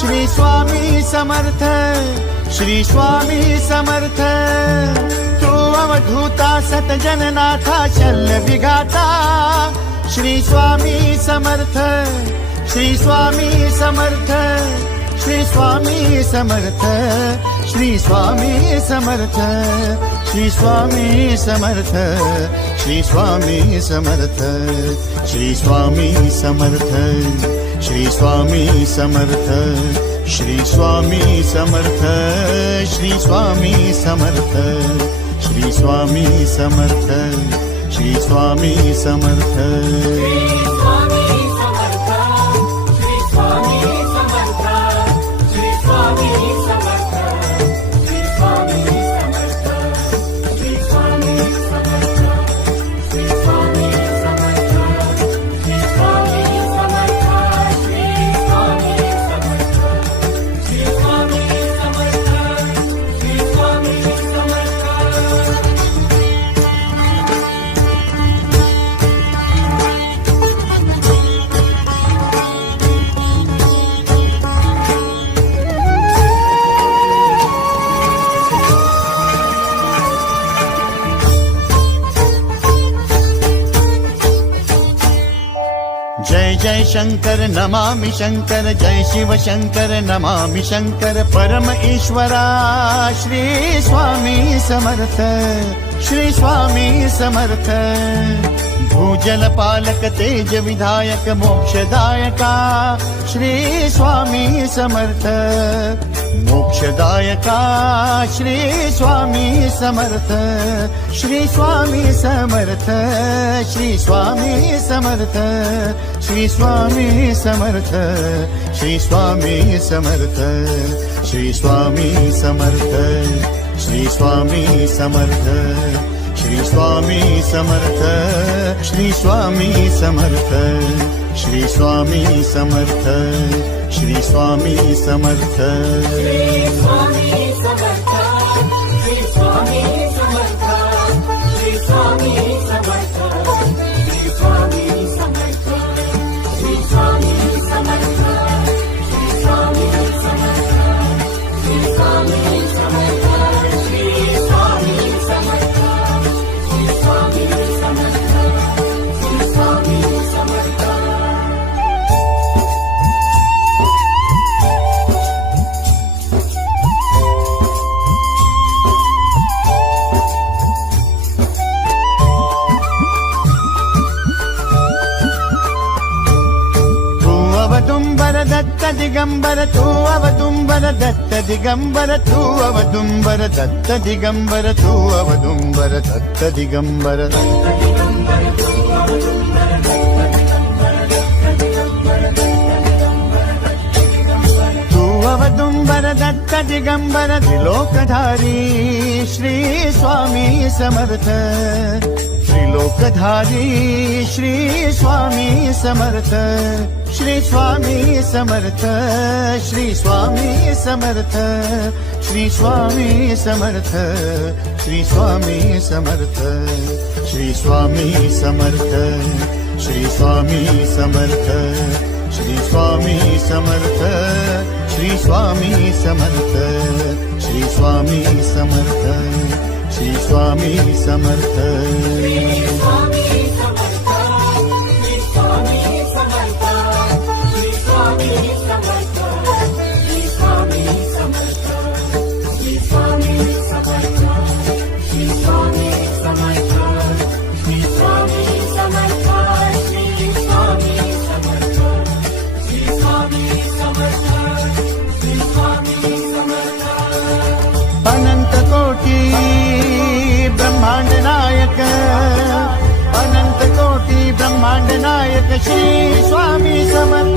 श्री स्वामी समर्थ, श्री स्वामी समर्थ. तू अवधूता सतजननाथा शल्य विघाता. श्री स्वामी समर्थ, श्री स्वामी समर्थ, श्री स्वामी समर्थ, श्री स्वामी समर्थ, श्री स्वामी समर्थ, श्री स्वामी समर्थ, श्री स्वामी समर्थ, श्री स्वामी समर्थ, श्री स्वामी समर्थ, श्री स्वामी समर्थ, श्री स्वामी समर्थ, श्री स्वामी समर्थ. जय जय शंकर नमामि शंकर, जय शिव शंकर नमामि शंकर. परम ईश्वरा श्री स्वामी समर्थ, श्री स्वामी समर्थ. भूजल पालक तेज विधायक मोक्षदायका. श्री स्वामी समर्थ, मोक्षदायका. श्री स्वामी समर्थ, श्री स्वामी समर्थ, श्री स्वामी समर्थ, श्री स्वामी समर्थ, श्री स्वामी समर्थ, श्री स्वामी समर्थ, श्री स्वामी समर्थ, श्री स्वामी समर्थ, श्री स्वामी समर्थ, श्री स्वामी समर्थ, श्री स्वामी समर्थ. अवदुंबर दत्त दिगंबर तू अवदुंबर दत्त दिगंबर तू अवदुंबर दत्त दिगंबर तू अवदुंबर दत्त दिगंबर. तू अवदुंबर दत्त दिगंबर त्रिलोकधारी श्री स्वामी समर्थ. त्रिलोकधारी श्री स्वामी समर्थ, श्री स्वामी समर्थ, श्री स्वामी समर्थ, श्री स्वामी समर्थ, श्री स्वामी समर्थ, श्री स्वामी समर्थ, श्री स्वामी समर्थ, श्री स्वामी समर्थ, श्री स्वामी समर्थ, श्री स्वामी समर्थ, श्री स्वामी समर्थ. अनंत कोटी ब्रह्मांड नायक, अनंत कोटी ब्रह्मांड नायक श्री स्वामी समर्थ.